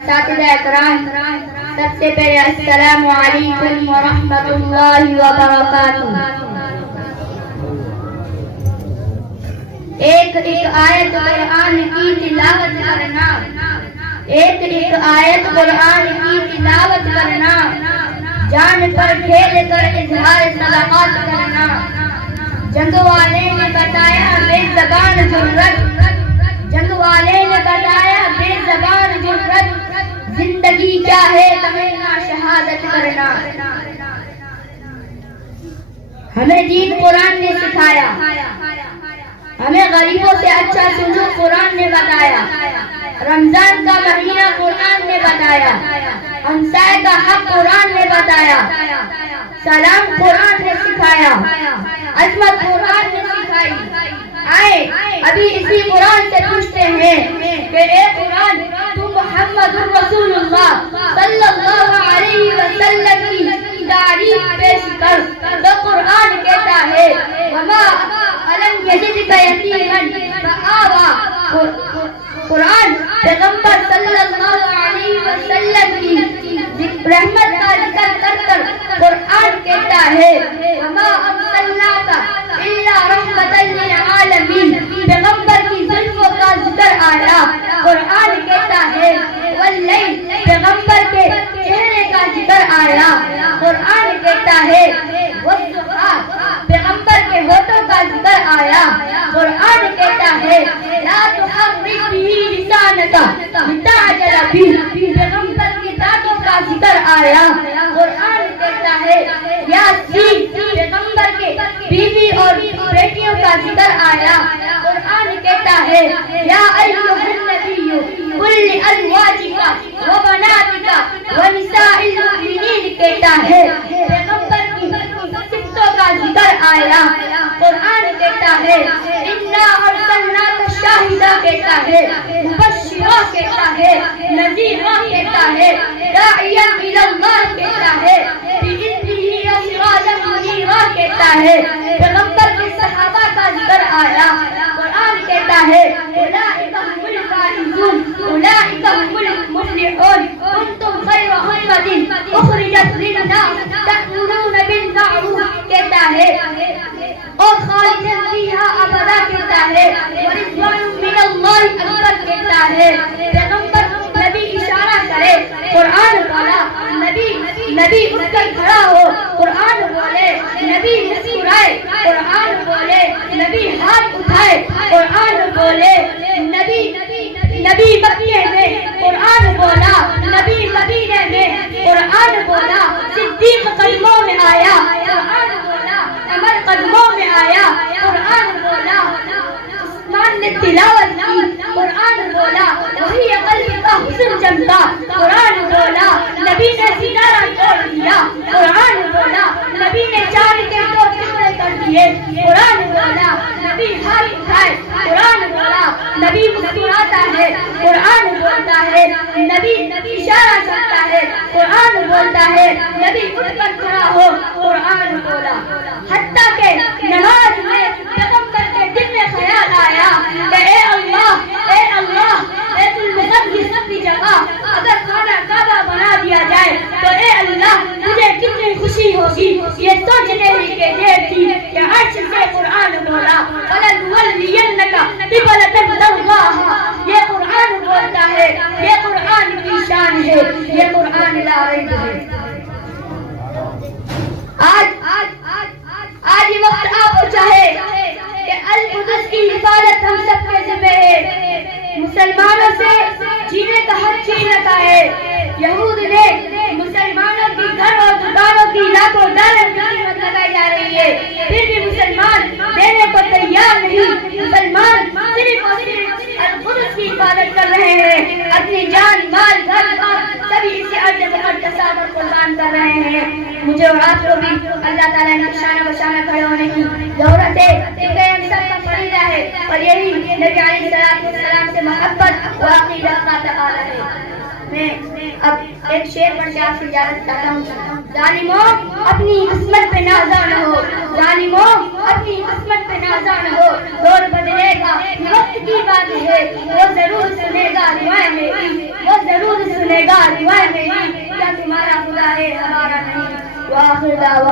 اساتذہ اکرام، سب سے پہلے السلام علیکم ورحمۃ اللہ وبرکاتہ۔ ایک آیت قرآن کی تلاوت کرنا، ایک آیت قرآن کی تلاوت کرنا، جان پر کھیل کر اظہار صداقت کرنا۔ جنگ والے نے بتایا بے زبان جرت، جنگ والے نے بتایا بے زبان جرت، زندگی کیا ہے تمنا شہادت کرنا۔ ہمیں دین قرآن نے سکھایا، ہمیں غریبوں سے اچھا سلوک قرآن نے بتایا، رمضان کا مہینہ قرآن نے بتایا، ہمسائے کا حق قرآن نے بتایا، سلام قرآن نے سکھایا، عظمت قرآن نے سکھائی۔ آئے ابھی اسی قرآن سے پوچھتے ہیں کہ اے قرآن، تو محمد رسول اللہ صلی اللہ علیہ وسلم کی تعریف پیش کر۔ تو قرآن کہتا ہے وما الم یجدک یتیما فآویٰ۔ قرآن پیغمبر صلی اللہ علیہ وسلم کی رحمت کا ذکر کر کر قرآن کہتا ہے وما ارسلناک الا رحمۃ للعالمین۔ پیغمبر کی زلفوں کا ذکر آیا، قرآن کہتا ہے واللیل، پیغمبر کے چہرے کا ذکر آیا، قرآن کہتا ہے والضحیٰ، پیغمبر کے ہونٹوں کا ذکر آیا، قرآن کہتا ہے لا تحرک به لسانک لتعجل به، پیغمبر کی دانتوں کا ذکر آیا، قرآن کہتا ہے یاسین، پیغمبر کے بیوی اور بیٹیوں کا ذکر آیا، قرآن کہتا ہے یا ایھا النبی قل لازواجک وبناتک ونساء المؤمنین، کہتا ہے پیغمبر کی صفتوں کا ذکر آیا، قرآن کہتا ہے انا ارسلناک شاہدا، کہتا ہے مبشرا، کہتا ہے نذیرا، کہتا ہے داعیا الی اللہ، کہتا ہے بإذنہ سراجا منیرا، کہتا ہے پیغمبر کے صحابہ کا ذکر آیا، قرآن کہتا ہے اولئک هم الفائزون اولئک هم المفلحون کنتم خیر امة اخرجت للناس تأمرون بالمعروف، کہتا ہے اور خالدین فیہا ابدا، کہتا ہے ورضوان من اللہ اکبر، کہتا ہے پیغمبر نبی اشارہ کرے قرآن بولا، نبی اٹھ کر کھڑا ہو قرآن بولے، نبی مسکرائے قرآن بولے، نبی ہاتھ اٹھائے قرآن بولے، نبی مکے میں قرآن بولا، نبی مدینے میں قرآن بولا، صدیق قدموں میں آیا قرآن بولا، عمر قدموں میں آیا قرآن بولا، عثمان نے تلاوت کی قرآن بولا، وہی قلب کا حسن جمتا قرآن بولا، نبی نے ستارہ توڑ دیا قرآن بولا، نبی نے چاند کے دو ٹکڑے کر دیے قرآن بولا، نبی ہاتھ اٹھائے قرآن بولا، نبی مسکراتا ہے قرآن بولتا ہے، نبی اشارہ کرتا ہے قرآن بولتا ہے، نبی اٹھ کر کھڑا ہو قرآن بولا۔ حتیٰ کہ نماز میں پیغمبر کے دل میں خیال آیا کہ اے اللہ بیت المقدس کی جگہ اگر خانہ کعبہ بنا دیا جائے تو اے اللہ مجھے کتنی خوشی ہوگی۔ یہ سوچنے ہی کے دیر تھی کہ عرش سے قرآن بولا وَلَنُوَلِّيَنَّكَ قِبْلَةً تَرْضَاهَا، یہ قرآن بولتا ہے، یہ قرآن کی شان ہے، یہ قرآن لا ریب ہے۔ آج یہ وقت آ پہنچا ہے کہ القدس کی حفاظت ہم سب کے ذمہ ہے۔ مسلمانوں سے جینے کا حق چھین رکھا ہے، یہود نے مسلمانوں کی گھر اور دکانوں کی لاکھوں ڈالر کی قیمت لگائی جا رہی ہے، پھر بھی مسلمان دینے کو تیار نہیں۔ مسلمان صرف اور صرف القدس کی حفاظت کر رہے ہیں، اپنی جان مال گھر بار سبھی اسے ارض مقدسہ پر قربان کر رہے ہیں۔ مجھے اور آپ کو بھی اللہ تعالیٰ کی شان و شان کھڑے ہونے کی ضرورت ہے، کیونکہ ہم سب کا فریضہ ہے، اور یہی نبی علیہ السلام سے محبت و عقیدت کا تقاضا ہے۔ میں اب ایک شعر پڑھ کے آپ سے اجازت چاہتا ہوں۔ ظالموں اپنی قسمت پہ نازا نہ ہو، ظالموں اپنی قسمت پہ نازا نہ ہو، دور بدلے گا وقت کی بات ہے، وہ ضرور سنے گا دعائیں میری۔ وہ ضرور سنے گا روایت میری، کیا تمہارا خدا ہے ہمارا نہیں. وآخر دعوانا